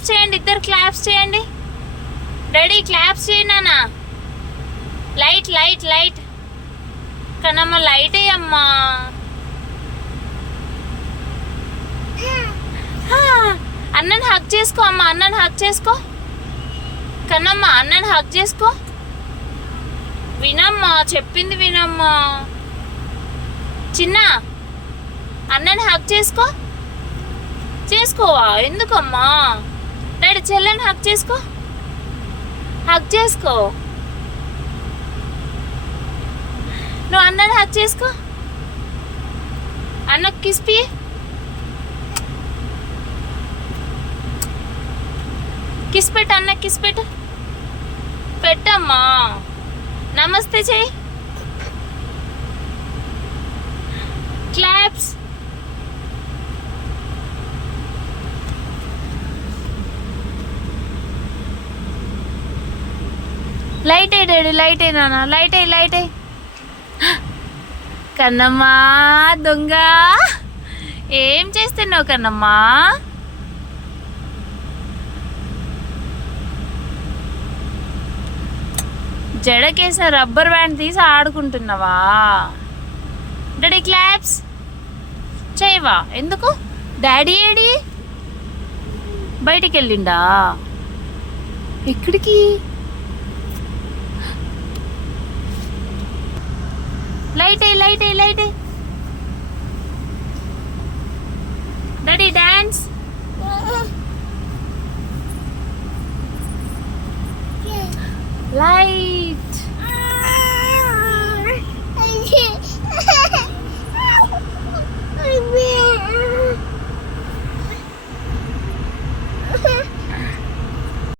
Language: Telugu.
క్లాప్స్ చేయండి, ఇద్దరు క్లాప్స్ చేయండి. డాడీ క్లాప్స్ చేయండి నాన్న. లైట్ లైట్ లైట్ కనమ్మ, లైట్ అయ్యమ్మా. అన్నని హక్ చేసుకో అమ్మ, అన్నని హక్ చేసుకో కన్నమ్మ, అన్నని హక్ చేసుకో. వినమ్మా, చెప్పింది వినమ్మా. చిన్న అన్నని హక్ చేసుకో. చేసుకోవా? ఎందుకమ్మా? డాడీ చెల్లెని హక్ చేసుకో, హక్ చేసుకో. నువ్వు అన్నని హక్ చేసుకో. అన్నకు కిస్పి. కిస్ పెట్టు అన్న, కిస్ పెట్టు. పెట్టమ్మా. నమస్తే చెయ్యి. క్లాప్స్. లైట్ అయ్యి డాడీ, లైట్ అయ్యి నాన్న, లైట్ అయ్యి, లైట్ అయ్యి. కన్నమ్మా దొంగ, ఏం చేస్తున్నావు కన్నమ్మా? జడకేసిన రబ్బర్ బ్యాండ్ తీసి ఆడుకుంటున్నావా? డాడీ క్లాప్స్ చేయవా? ఎందుకు? Daddy AD? బయటికి వెళ్ళిండా? ఎక్కడికి? లైట్ అయ్యి, లైట్ అయ్యి, లైట్ అయ్యి. Daddy dance. లైట్.